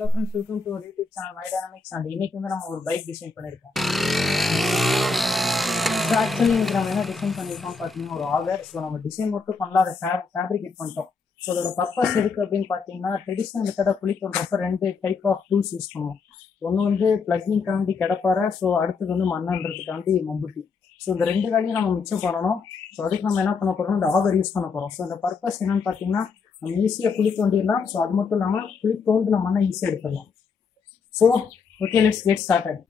Hello friends, welcome to our YouTube channel Y Dynamics and இன்னைக்கு வந்து நம்ம ஒரு பைக் டிசைன் பண்ணிருக்கோம். ஆக்சுவலி இன்னைக்கு நம்ம என்ன டிசைன் பண்ணிருக்கோம் பார்த்தீங்கன்னா ஒரு ஆகர். ஸோ நம்ம டிசைன் மட்டும் பண்ணல, அதை ஃபேப்ரிகேட் பண்ணிட்டோம். ஸோ அதோட பர்பஸ் எதுக்கு அப்படின்னு பார்த்தீங்கன்னா ட்ரெடிஷ்னல் மெத்தடாக குழி தோன்றப்ப ரெண்டு டைப் ஆஃப் டூல்ஸ் யூஸ் பண்ணுவோம். ஒன்று வந்து பிளக்கிங்காண்டி கிடப்பாறை, ஸோ அடுத்தது வந்து மண்ணன்றதுக்காண்டி மம்புட்டி. ஸோ இந்த ரெண்டு வேலையும் நம்ம மிச்சம் பண்ணணும். ஸோ அதுக்கு நம்ம என்ன பண்ண போகிறோம், இந்த ஆகர் யூஸ் பண்ண போகிறோம். ஸோ இந்த பர்பஸ் என்னன்னு பார்த்தீங்கன்னா நம்ம ஈஸியாக குழி தோண்டிடலாம். ஸோ அது மட்டும் இல்லாமல் குழி தோண்டி நம்ம மண்ணை ஈஸியாக எடுத்துடலாம். So okay, let's get started.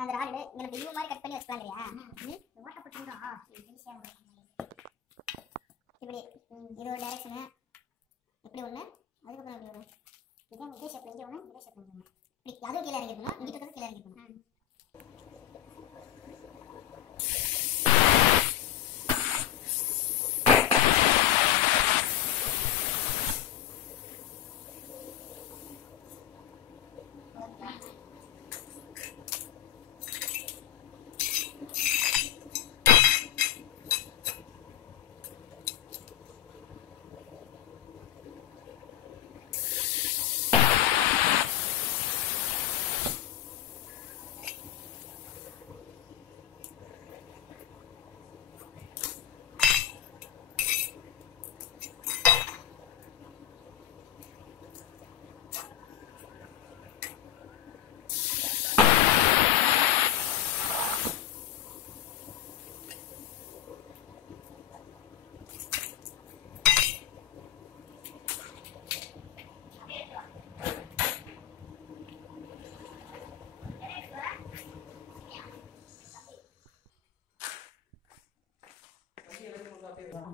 அந்த ராடு உங்களுக்கு இது மாதிரி கட் பண்ணி வச்சுக்கலாங்கறியா? ஓட்ட போட்டுறா ஈஸியா வரும். இப்படி இது ஒரு டைரக்ஷன், இப்படி ஒண்ணு, அதுக்கு அப்புறம் இப்படி ஒண்ணு, இதே இதே ஷேப்ல இங்க ஒண்ணு, இதே ஷேப்ல இங்க ஒண்ணு, இப்படி அதுவும் கீழ இறங்கிடணும், இங்க இருக்கிறது கீழ இறங்கிடணும்.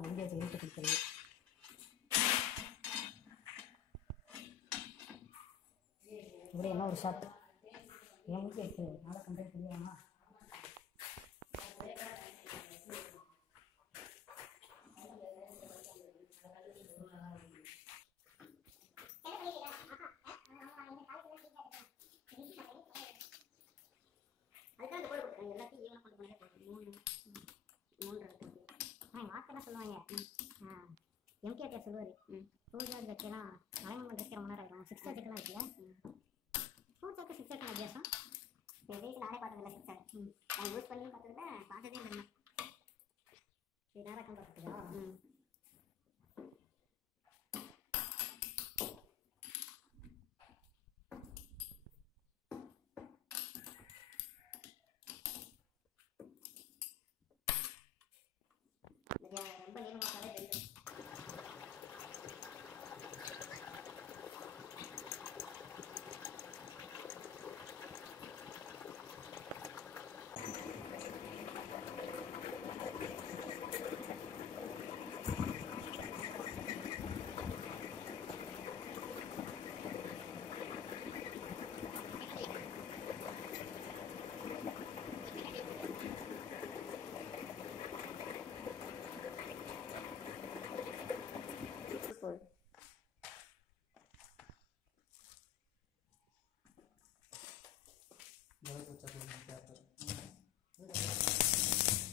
முடிஞ்சது இழுத்து கொடுக்குறது. இப்படி என்ன ஒரு ஷாட் என் முடிச்சு எடுத்து நாளை கம்ப்ளைண்ட் பண்ணிடலாமா? வார்த்தைலாம் சொல்லுவாங்க. எம்கேடிஆர் சொல்லுவார், ஃபோர் சார்ஜ் வைக்கலாம் அலைன்மெண்ட் பண்ணுறதுக்கு ரொம்ப நேரம் ஆகும். 6 சார்ஜுக்கெல்லாம் இருக்குல்ல, 4 சார்ஜ் 6 சார்ஜ் வித்தியாசம். என் வீட்டில் நானே பார்த்ததில்ல 6 சார்ஜ். நான் யூஸ் பண்ணி பார்த்ததே இல்லை. இது நேரம் பார்த்துக்கியா? ரொம்ப நீளமாக்காலே தெரியும்.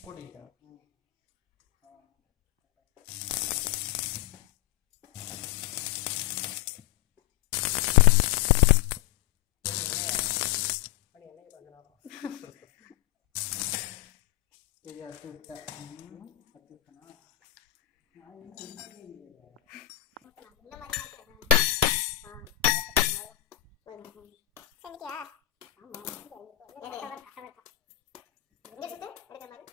போட்டிக்கிட்டா சரி அத்து விட்டா அத்து விட்டனா செஞ்சிட்டியா? ஆமாம். எங்கே சுத்து எடுக்கிற மாதிரி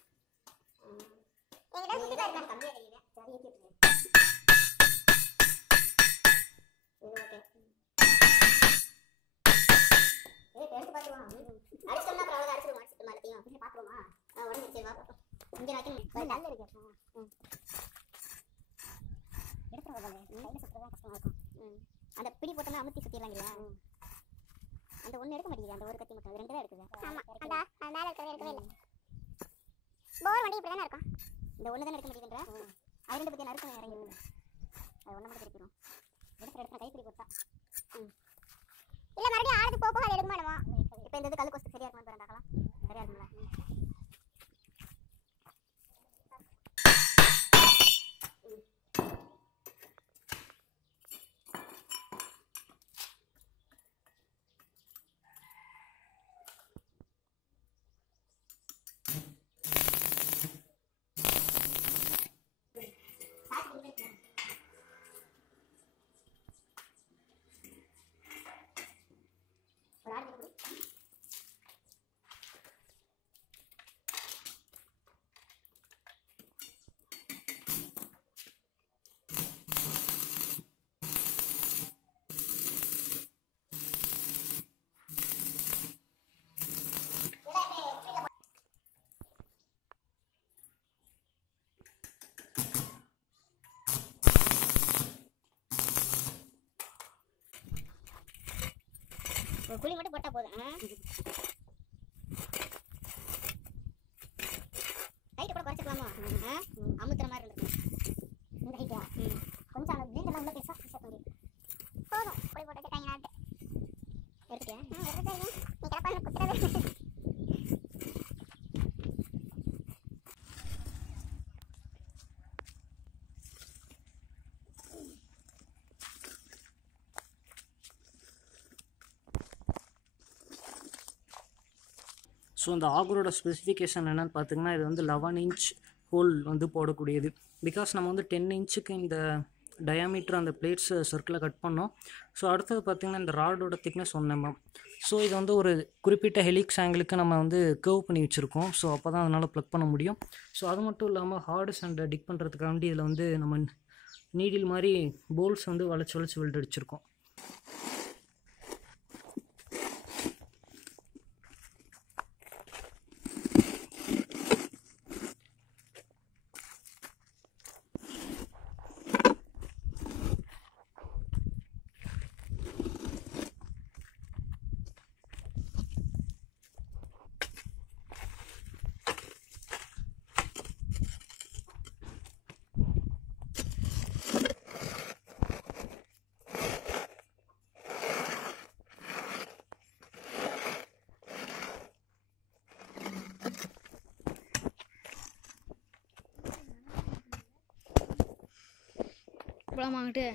எங்கிட்ட சுற்றி தான் கம்மியாக தெரியுது. சரி ஏற்றிட்டுருங்க. இது ஓகே. எடுத்து பார்த்துருவோம். அடிச்சோம்னா அப்புறம் அவ்வளோ அடிச்சிருவோம். அடிச்சுட்டு மறுத்தையும் கொஞ்சம் பார்த்துருவோமா? உடனே சரி பார்ப்போம். இங்கே நாட்டி நல்ல இருக்கு. எடுத்துருவோம். கையில் சுற்றுறதா கஷ்டமாக இருக்கும். அந்த பிடி போட்டோம்னா அமுத்தி சுற்றிடலாங்களா? அந்த ஒன்று எடுக்க மாட்டேங்குது. அந்த ஒரு கத்தி மட்டும் அது 2 தான் எடுக்குது. ஆமாம், அந்த மேலே இருக்கிறத எடுக்கவே இல்லை. போர் வண்டி இப்படி தானே இருக்கும். இந்த ஒன்று தானே எடுக்க முடியுதுன்ற அது 2 பற்றி நறுக்கம் இறங்கி அது ஒன்று மட்டும் திருப்பிடும். எடுத்து கைப்பிடி போட்டா இல்லை மறுபடியும் ஆளுக்கு போக அது எடுக்க மாட்டோமா? இப்போ இந்த இது கல் கொஸ்து சரியாக இருக்குமா பாருண்டாக்கலாம். சரியாக இருக்குங்களா? ஒரு குழி மட்டும் போட்டால் போதும். ஹைட்டை கூட குறைச்சிக்கலாமா? அமுத்துற மாதிரி இருந்துருக்கு. இந்த ஹைட்டா கொஞ்சம் அந்த ப்ளீடெல்லாம் உள்ள பேசா போதும். குழி போட்டுட்டு கைங்க நாட்டு எடுத்துட்டியா? எடுத்துட்டு நீ கிடப்பாங்க குத்துறது. ஸோ இந்த ஆகரோட ஸ்பெசிஃபிகேஷன் என்னென்னு பார்த்தீங்கன்னா இது வந்து 11 இன்ச் ஹோல் வந்து போடக்கூடியது. பிகாஸ் நம்ம வந்து 10 இன்ச்சுக்கு இந்த டயாமீட்டர் அந்த பிளேட்ஸ் சர்க்கிளை கட் பண்ணோம். ஸோ அடுத்தது பார்த்திங்கன்னா இந்த ராடோட திக்னஸ் 1 mm. ஸோ இது வந்து ஒரு குறிப்பிட்ட ஹெலிக்ஸ் ஆங்கிளுக்கு நம்ம வந்து கர்வ் பண்ணி வச்சுருக்கோம். ஸோ அப்போ தான் அதனால் ப்ளக் பண்ண முடியும். ஸோ அது மட்டும் இல்லாமல் ஹார்டு அண்ட் டிக் பண்ணுறதுக்காண்டி இதில் வந்து நம்ம நீடில் மாதிரி போல்ஸ் வந்து வளைச்சி வளைச்சி வெல்ட் அடிச்சிருக்கோம். போகலாமாங்கிட்டு